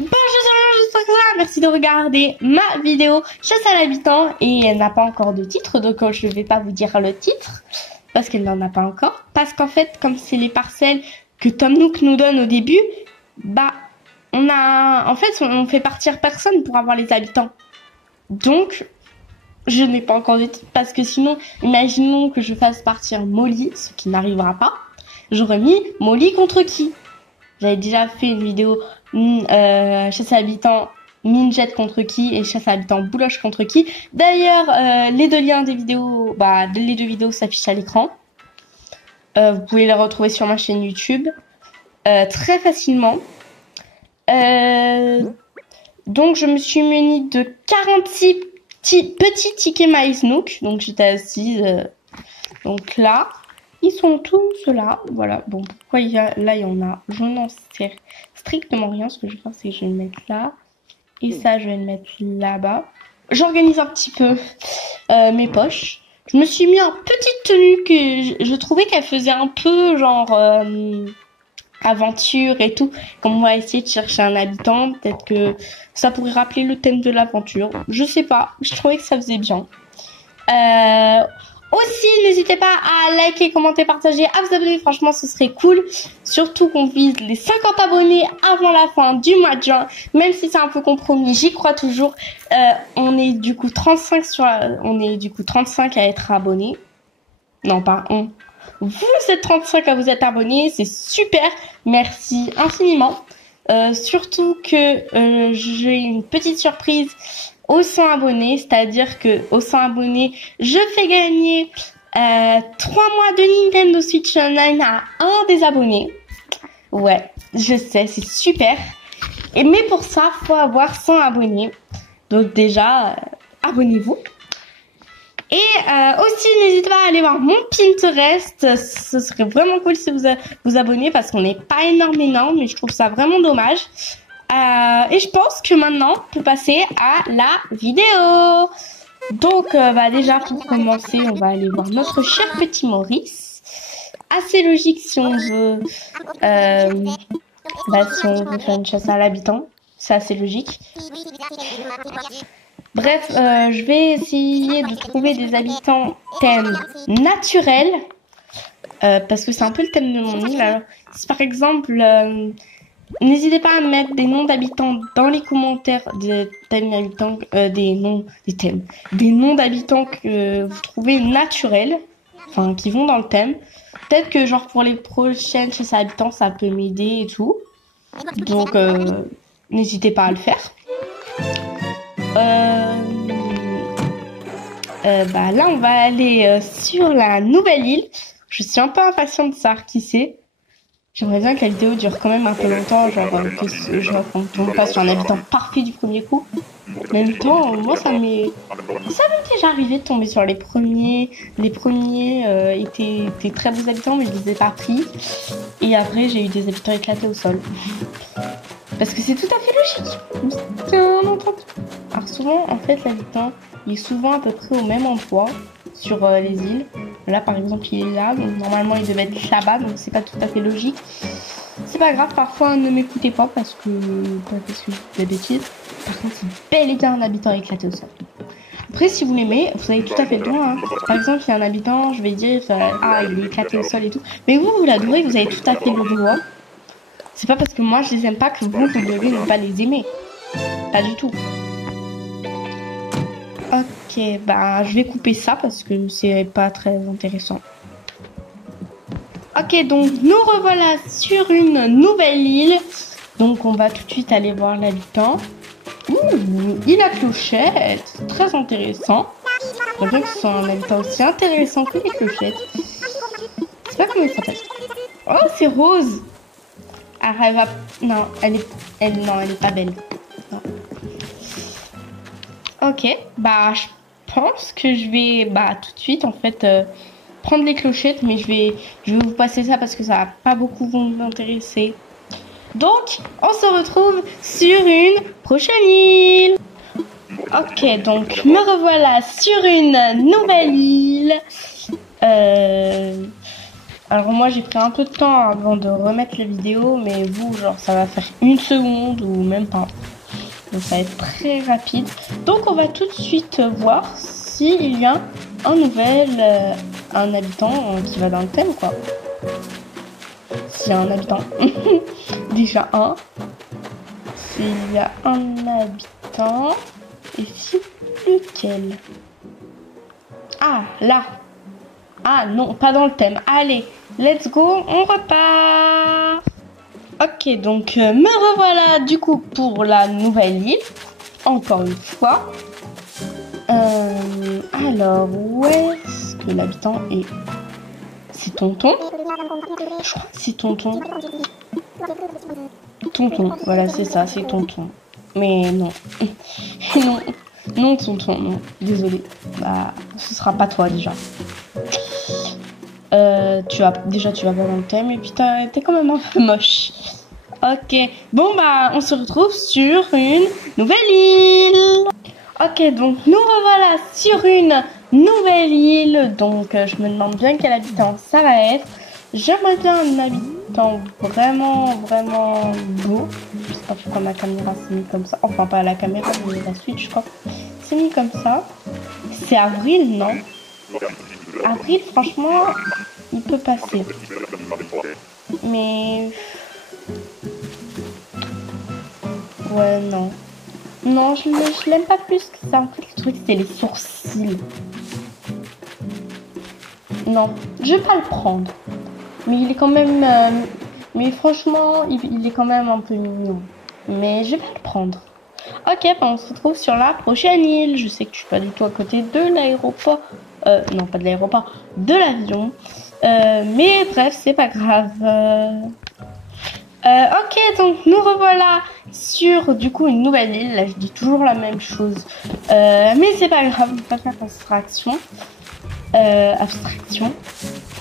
Bonjour, j'espère que ça va. Merci de regarder ma vidéo chasse à l'habitant et elle n'a pas encore de titre, donc je ne vais pas vous dire le titre parce qu'elle n'en a pas encore. Parce qu'en fait, comme c'est les parcelles que Tom Nook nous donne au début, bah on fait partir personne pour avoir les habitants. Donc je n'ai pas encore de titre parce que sinon, imaginons que je fasse partir Molly, ce qui n'arrivera pas. J'aurais mis Molly contre qui? J'avais déjà fait une vidéo chasse à habitants Ninjet contre qui et chasse à habitants Bouloche contre qui. D'ailleurs, les deux liens des vidéos, les deux vidéos s'affichent à l'écran. Vous pouvez les retrouver sur ma chaîne YouTube très facilement. Donc, je me suis munie de 46 petits tickets Maïs Nook. Donc, j'étais assise. Donc là. Ils sont tous là, voilà. Bon, pourquoi il y a là, il y en a. Je n'en sais strictement rien. Ce que je vais faire, c'est que je vais le mettre là. Et ça, je vais le mettre là-bas. J'organise un petit peu mes poches. Je me suis mis en petite tenue que je trouvais qu'elle faisait un peu genre aventure et tout. Comme on va essayer de chercher un habitant, peut-être que ça pourrait rappeler le thème de l'aventure. Je sais pas, je trouvais que ça faisait bien. Aussi, n'hésitez pas à liker, commenter, partager, à vous abonner, franchement ce serait cool. Surtout qu'on vise les 50 abonnés avant la fin du mois de juin. Même si c'est un peu compromis, j'y crois toujours. On est du coup 35 à être abonnés. Non, pas on. Vous êtes 35 à vous être abonnés, c'est super. Merci infiniment. Surtout que j'ai une petite surprise aux 100 abonnés, c'est-à-dire que aux 100 abonnés, je fais gagner 3 mois de Nintendo Switch Online à un des abonnés. Ouais, je sais, c'est super. Mais pour ça, faut avoir 100 abonnés. Donc déjà, abonnez-vous. Et aussi, n'hésitez pas à aller voir mon Pinterest. Ce serait vraiment cool si vous vous abonnez parce qu'on n'est pas énorme, mais je trouve ça vraiment dommage. Et je pense que maintenant, on peut passer à la vidéo. Donc, déjà, pour commencer, on va aller voir notre cher petit Maurice. Assez logique si on veut, faire une chasse à l'habitant. C'est assez logique. Bref, je vais essayer de trouver des habitants thème naturel. Parce que c'est un peu le thème de mon île. Alors, si par exemple... n'hésitez pas à mettre des noms d'habitants dans les commentaires des thèmes d'habitants, des noms d'habitants que vous trouvez naturels, enfin qui vont dans le thème. Peut-être que genre pour les prochaines chasses à habitants, ça peut m'aider et tout. Donc n'hésitez pas à le faire. Là on va aller sur la nouvelle île. Je suis un peu impatiente de savoir qui c'est. J'aimerais bien que la vidéo dure quand même un peu longtemps, qu'on tombe pas sur un habitant parfait du premier coup. En même temps, moi ça m'est déjà arrivé de tomber sur les premiers étaient très beaux habitants, mais je les ai pas pris. Et après j'ai eu des habitants éclatés au sol. Parce que c'est tout à fait logique. Alors souvent, en fait, l'habitant, il est souvent à peu près au même endroit sur les îles. Là, par exemple, il est là, donc normalement, il devait être là-bas, donc c'est pas tout à fait logique. C'est pas grave, parfois, ne m'écoutez pas parce que je fais des bêtises. Par contre, c'est bel et bien un habitant éclaté au sol. Après, si vous l'aimez, vous avez tout à fait le droit. Hein. Par exemple, il y a un habitant, je vais dire, il est éclaté au sol et tout. Mais vous l'adorez, vous avez tout à fait le droit. C'est pas parce que moi, je les aime pas que vous devez ne pas les aimer. Pas du tout. Ok, je vais couper ça parce que c'est pas très intéressant. Ok, donc nous revoilà sur une nouvelle île. Donc on va tout de suite aller voir l'habitant. Île à clochette, très intéressant. J'aimerais bien que ce soit un habitant aussi intéressant que les clochettes. Je sais pas comment il s'appelle. Oh, c'est Rose. Non, elle est pas belle. Non. Ok, je pense que je vais tout de suite en fait prendre les clochettes, mais je vais vous passer ça parce que ça va pas beaucoup vous intéresser. Donc, on se retrouve sur une prochaine île. Ok, donc me revoilà sur une nouvelle île. Alors moi j'ai pris un peu de temps avant de remettre la vidéo, mais vous genre ça va faire 1 seconde ou même pas. Donc ça va être très rapide. Donc on va tout de suite voir s'il y a un habitant qui va dans le thème quoi. S'il y a un habitant. Déjà un. S'il y a un habitant. Et si lequel? Ah là. Ah non, pas dans le thème. Allez, let's go, on repart. Ok, donc me revoilà du coup pour la nouvelle île. Encore une fois. Alors, où est-ce que l'habitant est? C'est Tonton? Je crois que c'est Tonton. Tonton, voilà, c'est ça, c'est Tonton. Mais non. Non, non, Tonton, non. Désolé. Bah, ce sera pas toi déjà. Tu vas pas dans le thème et puis t'es quand même un peu moche. Ok, bon bah on se retrouve sur une nouvelle île. Ok, donc nous revoilà sur une nouvelle île. Donc je me demande bien quel habitant ça va être. J'aimerais bien un habitant vraiment beau. Je sais pas pourquoi ma caméra s'est mise comme ça. Enfin pas la caméra mais la Switch je crois. C'est mis comme ça. C'est Avril, non? Avril, franchement, il peut passer. Mais... ouais, non. Non, je l'aime pas plus que ça. En fait, le truc, c'est les sourcils. Non, je vais pas le prendre. Mais il est quand même... mais franchement, il est quand même un peu mignon. Mais je vais pas le prendre. Ok, bah on se retrouve sur la prochaine île. Je sais que je suis pas du tout à côté de l'aéroport. Non, pas de l'aéroport, de l'avion. Mais bref, c'est pas grave. Ok, donc nous revoilà sur du coup une nouvelle île. Là, je dis toujours la même chose. Mais c'est pas grave, on va faire abstraction. Abstraction.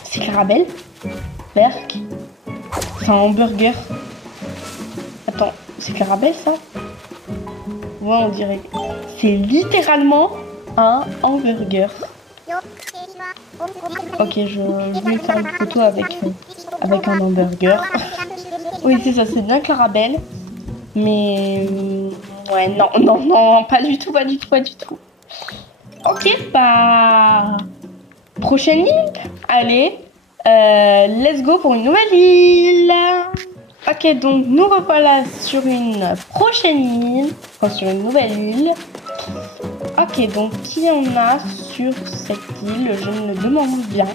C'est Clarabelle. Berk. C'est un hamburger. Attends, c'est Clarabelle ça? Ouais, on dirait. C'est littéralement un hamburger. Ok, je vais faire une photo avec un hamburger. Oui, c'est ça, c'est bien Clarabelle. Mais... ouais, non, pas du tout. Ok, bah... prochaine île. Allez, let's go pour une nouvelle île. Ok, donc nous revoilà sur une prochaine île. Enfin, sur une nouvelle île. Ok, donc qui en a sur cette île? Je me le demande bien.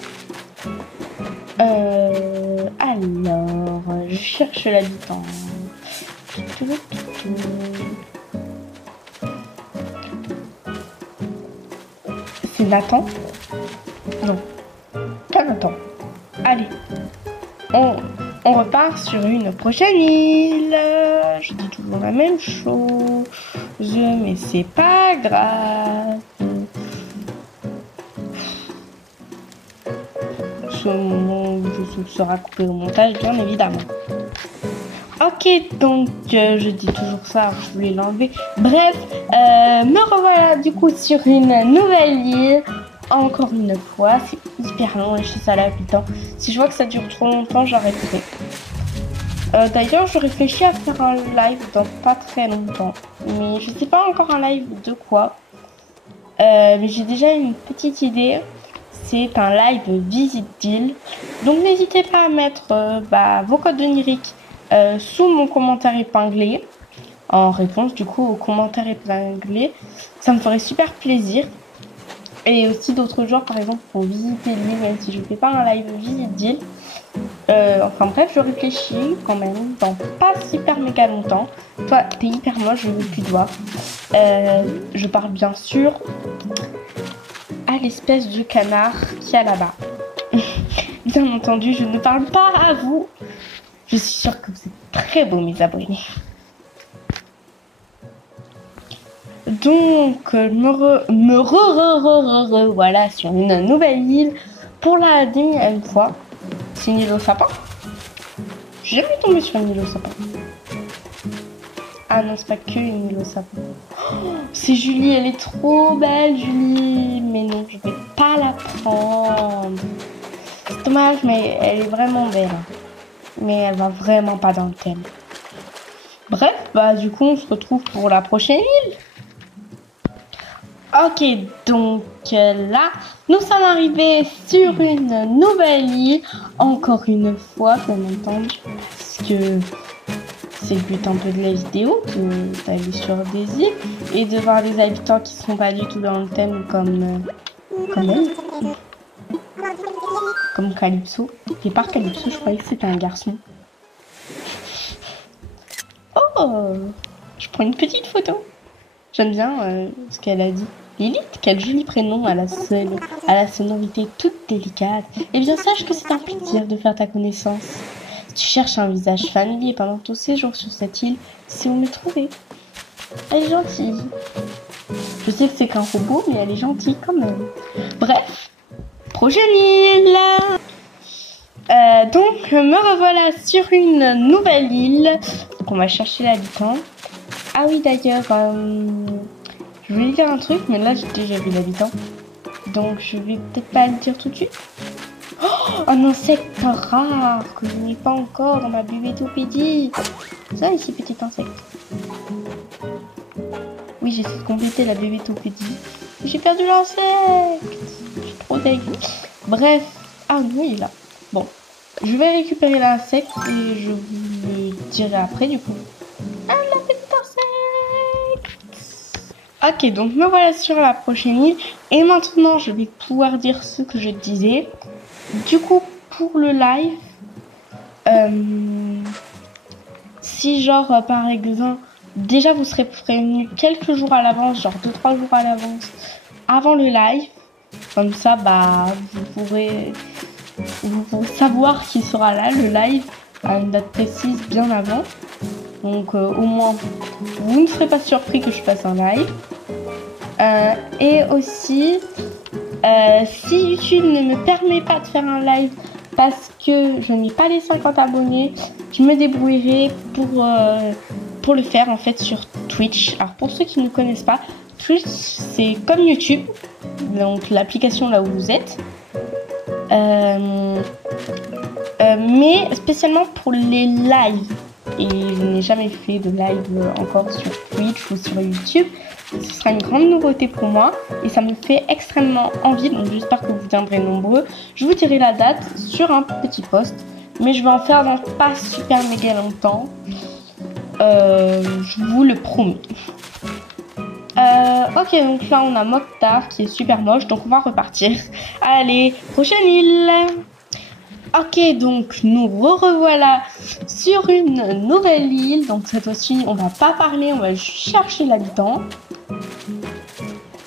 Alors, je cherche l'habitant. C'est Nathan? Non, pas Nathan. Allez, on repart sur une prochaine île. Je dis toujours la même chose, mais c'est pas grave. Ce moment où je sera coupé au montage, bien évidemment. Ok, donc je dis toujours ça, je voulais l'enlever. Bref, me revoilà du coup sur une nouvelle île. Encore une fois, c'est hyper long et je suis ça là putain. Si je vois que ça dure trop longtemps, j'arrêterai. D'ailleurs, je réfléchis à faire un live dans pas très longtemps. Mais je sais pas encore un live de quoi. Mais j'ai déjà une petite idée. C'est un live visite d'île. Donc n'hésitez pas à mettre vos codes de Niric sous mon commentaire épinglé. En réponse du coup au commentaire épinglé. Ça me ferait super plaisir. Et aussi d'autres joueurs par exemple pour visiter l'île, même si je ne fais pas un live visite d'île. Enfin bref, je réfléchis quand même dans pas super méga longtemps. Toi, t'es hyper moche, je veux plus te voir. Je parle bien sûr à l'espèce de canard qui est là-bas. Bien entendu, je ne parle pas à vous. Je suis sûre que vous êtes très beaux, mes abonnés. Donc, voilà sur une nouvelle île pour la dernière fois. C'est une île au sapin. J'ai jamais tombé sur une île au sapin. Ah non, c'est pas que une île au sapin. Oh, c'est Julie, elle est trop belle, Julie. Mais non, je vais pas la prendre. Dommage, mais elle est vraiment belle. Mais elle va vraiment pas dans le thème. Bref, bah du coup, on se retrouve pour la prochaine île. Ok, donc là, nous sommes arrivés sur une nouvelle île. Encore une fois, bien entendu, parce que c'est le but un peu de la vidéo, d'aller sur des îles et de voir des habitants qui sont pas du tout dans le thème comme elle. Comme Calypso. Et par Calypso, je croyais que c'était un garçon. Oh, je prends une petite photo. J'aime bien ce qu'elle a dit. Lilith, quel joli prénom à la sonorité toute délicate. Eh bien, sache que c'est un plaisir de faire ta connaissance. Si tu cherches un visage familier pendant ton séjour sur cette île, c'est où me trouver. Elle est gentille. Je sais que c'est qu'un robot, mais elle est gentille quand même. Bref, prochaine île. Donc, me revoilà sur une nouvelle île. Donc, on va chercher l'habitant. Ah oui, d'ailleurs, je voulais dire un truc, mais là, j'ai déjà vu l'habitant. Donc, je vais peut-être pas le dire tout de suite. Oh, un insecte rare que je n'ai pas encore dans ma bubétopédie. Ça, ici, petit insecte. Oui, j'essaie de compléter la bubétopédie. J'ai perdu l'insecte. Je suis trop deg. Bref. Ah oui, il est là. Bon. Je vais récupérer l'insecte et je vous le dirai après, du coup. Ah, la petite insecte. Ok, donc me voilà sur la prochaine île. Et maintenant, je vais pouvoir dire ce que je disais. Du coup, pour le live, si genre, par exemple, déjà vous serez prévenu quelques jours à l'avance, genre 2-3 jours à l'avance, avant le live, comme ça, bah, vous pourrez savoir qui sera là, le live, à une date précise bien avant. Donc, au moins, vous ne serez pas surpris que je fasse un live. Et aussi, si YouTube ne me permet pas de faire un live parce que je n'ai pas les 50 abonnés, je me débrouillerai pour le faire en fait sur Twitch. Alors pour ceux qui ne connaissent pas, Twitch c'est comme YouTube, donc l'application là où vous êtes, mais spécialement pour les lives. Et je n'ai jamais fait de live encore sur Twitch ou sur YouTube. Ce sera une grande nouveauté pour moi et ça me fait extrêmement envie, donc j'espère que vous viendrez nombreux. Je vous dirai la date sur un petit post, mais je vais en faire dans pas super méga longtemps, je vous le promets. Ok, donc là on a Mokhtar qui est super moche, donc on va repartir. Allez, prochaine île. Ok, donc nous revoilà sur une nouvelle île. Donc cette fois-ci, on va pas parler, on va chercher l'habitant.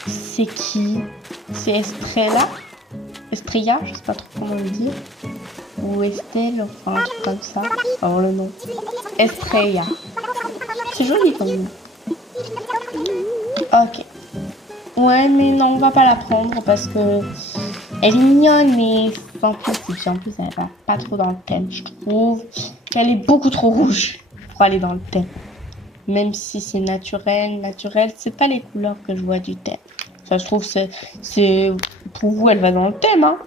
C'est qui? C'est Estrella? Estrella, je sais pas trop comment le dire. Ou Estelle, enfin un truc comme ça. Alors le nom. Estrella. C'est joli quand même. Ok. Ouais, mais non, on va pas la prendre parce que elle est mignonne, mais en plus elle va pas trop dans le thème. Je trouve qu'elle est beaucoup trop rouge pour aller dans le thème. Même si c'est naturel, c'est pas les couleurs que je vois du thème. Ça, je trouve, c'est pour vous, elle va dans le thème, hein.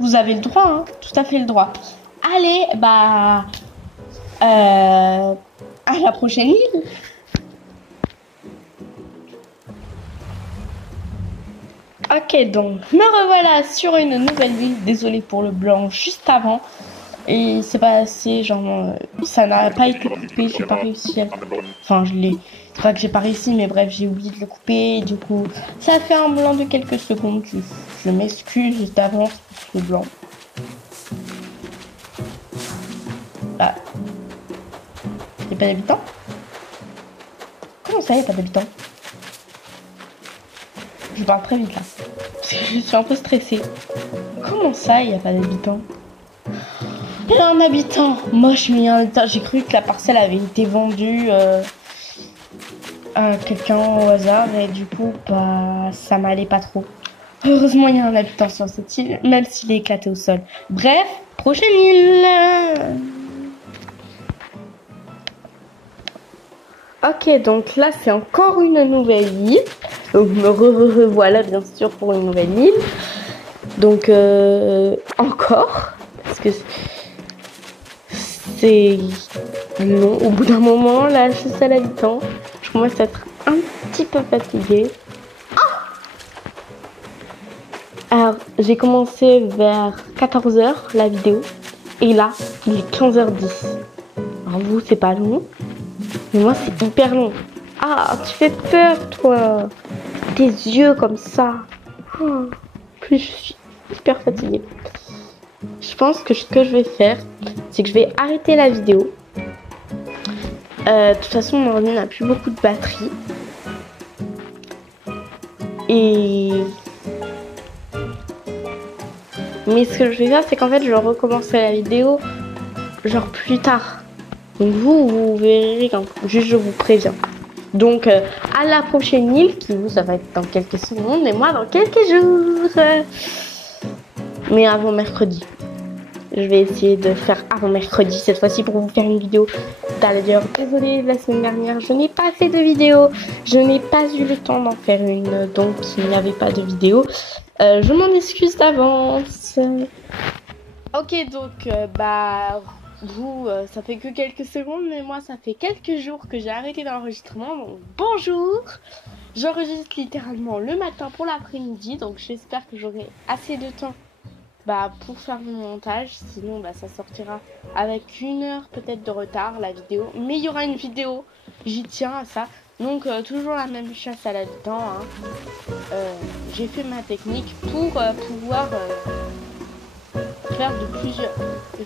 Vous avez le droit, hein, tout à fait le droit. Allez, bah, à la prochaine île. Ok, donc me revoilà sur une nouvelle île. Désolée pour le blanc juste avant. Et c'est pas assez, genre, ça n'a pas été coupé, j'ai pas réussi à... Enfin, c'est pas que j'ai pas réussi, mais bref, j'ai oublié de le couper, et du coup, ça a fait un blanc de quelques secondes. Je m'excuse d'avance pour ce blanc. Ah. Y'a pas d'habitants? Comment ça, y'a pas d'habitants? Je parle très vite là, parce que je suis un peu stressée. Comment ça, y'a pas d'habitants? Il y a un habitant moche, mais il y a un habitant. J'ai cru que la parcelle avait été vendue à quelqu'un au hasard et du coup, bah, ça m'allait pas trop. Heureusement, il y a un habitant sur cette île, même s'il est éclaté au sol. Bref, prochaine île. Ok, donc là, c'est encore une nouvelle île. Donc, me revoilà bien sûr pour une nouvelle île. Donc, encore. parce que c'est long. Au bout d'un moment, là, je suis à l'habitant. Je commence à être un petit peu fatiguée. Alors, j'ai commencé vers 14 h la vidéo. Et là, il est 15 h 10. Alors vous, c'est pas long. Mais moi, c'est hyper long. Ah, tu fais peur, toi. Tes yeux comme ça. Oh. Plus je suis hyper fatiguée. Je pense que ce que je vais faire, c'est que je vais arrêter la vidéo. De toute façon, mon ordi n'a plus beaucoup de batterie. Mais ce que je vais faire, c'est qu'en fait, je recommencerai la vidéo genre plus tard. Donc vous verrez quand juste je vous préviens. Donc à la prochaine Milky, vous ça va être dans quelques secondes et moi dans quelques jours. Mais avant mercredi. Je vais essayer de faire avant mercredi cette fois-ci pour vous faire une vidéo. D'ailleurs, désolée, la semaine dernière, je n'ai pas fait de vidéo. Je n'ai pas eu le temps d'en faire une, donc il n'y avait pas de vidéo. Je m'en excuse d'avance. Ok, donc, vous, ça fait que quelques secondes, mais moi, ça fait quelques jours que j'ai arrêté l'enregistrement. Donc, bonjour! J'enregistre littéralement le matin pour l'après-midi, donc j'espère que j'aurai assez de temps pour faire mon montage. Sinon, ça sortira avec 1 heure peut-être de retard, la vidéo. Mais il y aura une vidéo, j'y tiens à ça. Donc, toujours la même chasse à l'habitant. Hein. J'ai fait ma technique pour pouvoir faire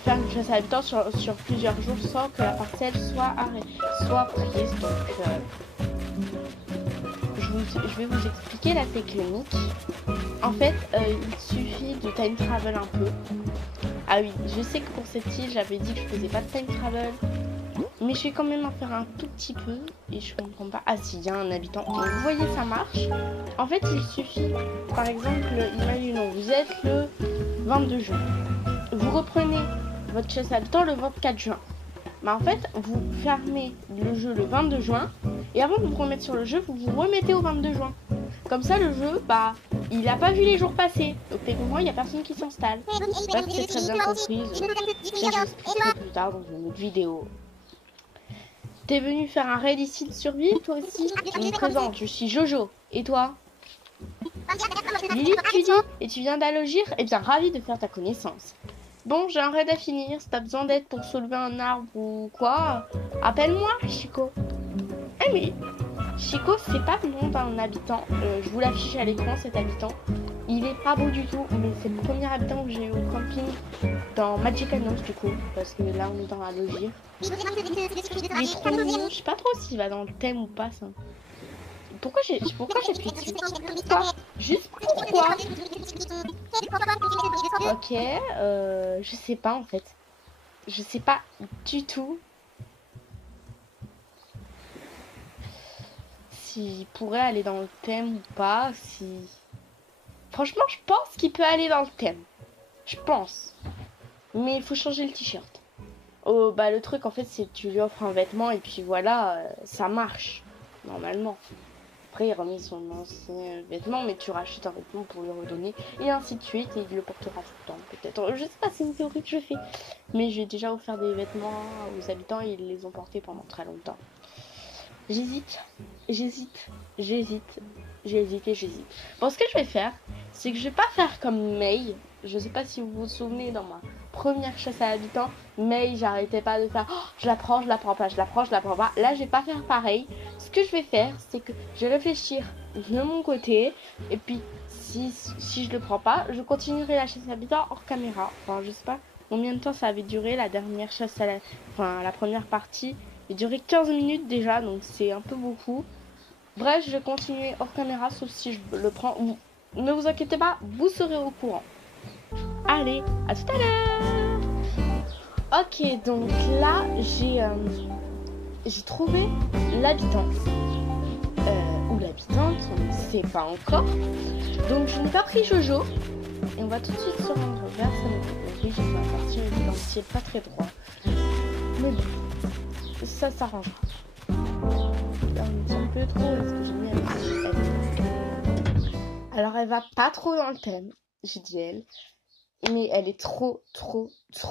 une chasse à l'habitant sur plusieurs jours sans que la parcelle soit prise. Donc, je vais vous expliquer la technique. En fait, il suffit de time travel un peu. Ah oui, je sais que pour cette île, j'avais dit que je faisais pas de time travel. Mais je vais quand même en faire un tout petit peu. Et je comprends pas. Ah si, il y a un habitant. Donc, vous voyez, ça marche. En fait, il suffit, par exemple, imaginons, vous êtes le 22 juin. Vous reprenez votre chasse à l'habitant le 24 juin. En fait, vous fermez le jeu le 22 juin. Et avant de vous remettre sur le jeu, vous vous remettez au 22 juin. Comme ça, le jeu, il n'a pas vu les jours passer. Donc, techniquement, il n'y a personne qui s'installe. Bref, c'est très bien compris. Je l'expliquerai plus tard dans une autre vidéo. T'es venu faire un raid ici de survie, toi aussi? Je me présente, je suis Jojo. Et toi? Lily, tu dis? Et tu viens d'Alogir? Eh bien, ravi de faire ta connaissance. Bon, j'ai un raid à finir. Si t'as besoin d'aide pour soulever un arbre ou quoi, appelle-moi, Chico. Eh oui, Chico, c'est pas le nom d'un habitant. Je vous l'affiche à l'écran, cet habitant. Il est pas beau du tout, mais c'est le premier habitant que j'ai eu au camping dans Magic Annonce du coup. Parce que là, on est dans Alogir. Il est trop mignon. Je sais pas trop s'il va dans le thème ou pas, ça. Pourquoi j'appuie dessus? Pourquoi? Juste pourquoi? Ok, je sais pas en fait. Je sais pas du tout s'il pourrait aller dans le thème ou pas. Franchement, je pense qu'il peut aller dans le thème. Je pense. Mais il faut changer le t-shirt. Oh, le truc en fait, c'est que tu lui offres un vêtement et puis voilà, ça marche. Normalement. Après, il remet son ancien vêtement, mais tu rachètes un vêtement pour lui redonner. Et ainsi de suite, et il le portera tout le temps. Peut-être. Je sais pas, c'est une théorie que je fais. Mais j'ai déjà offert des vêtements aux habitants et ils les ont portés pendant très longtemps. J'hésite. Bon, ce que je vais faire, c'est que je vais pas faire comme May. Je sais pas si vous vous souvenez, dans ma première chasse à l'habitant, May, j'arrêtais pas de faire je la prends pas. Là, je vais pas faire pareil. Ce que je vais faire, c'est que je vais réfléchir de mon côté. Et puis, si je le prends pas, je continuerai la chasse à l'habitant hors caméra. Enfin, je sais pas combien de temps ça avait duré la dernière chasse la première partie. Il durait 15 minutes déjà, donc c'est un peu beaucoup. Bref, je vais continuer hors caméra, sauf si je le prends. Ne vous inquiétez pas, vous serez au courant. Allez, à tout à l'heure. Ok, donc là, j'ai trouvé l'habitant. Ou l'habitante, on ne sait pas encore. Donc je n'ai pas pris Jojo. Et on va tout de suite se rendre vers sa maison. Donc oui, j'ai ma partie identifiée pas très droit. Mais bon, ça s'arrangera. Là, on est un peu trop. Est-ce que j'ai mis elle? Alors elle va pas trop dans le thème, j'ai dit elle. Mais elle est trop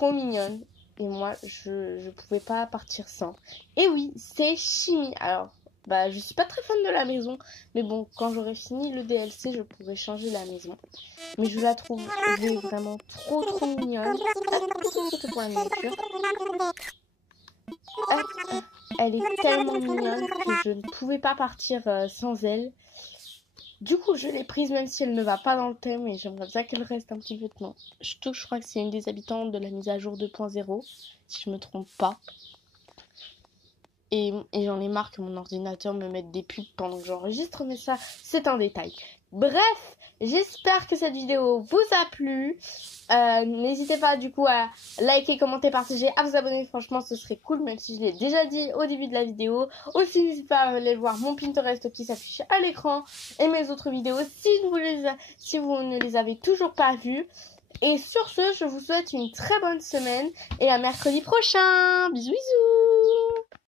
mignonne. Et moi, je pouvais pas partir sans. Et oui, c'est Chimie. Alors, bah, je suis pas très fan de la maison. Mais bon, quand j'aurai fini le DLC, je pourrai changer la maison. Mais je la trouve vraiment trop mignonne. Surtout pour la miniature. Elle est tellement mignonne que je ne pouvais pas partir sans elle. Du coup, je l'ai prise même si elle ne va pas dans le thème et j'aimerais bien qu'elle reste un petit peu de temps. Je crois que c'est une des habitantes de la mise à jour 2.0, si je me trompe pas. Et j'en ai marre que mon ordinateur me mette des pubs pendant que j'enregistre, mais ça, c'est un détail. Bref, j'espère que cette vidéo vous a plu. N'hésitez pas du coup à liker, commenter, partager, à vous abonner. Franchement, ce serait cool, même si je l'ai déjà dit au début de la vidéo. Aussi, n'hésitez pas à aller voir mon Pinterest qui s'affiche à l'écran et mes autres vidéos si vous ne les avez toujours pas vues. Et sur ce, je vous souhaite une très bonne semaine et à mercredi prochain. Bisous bisous.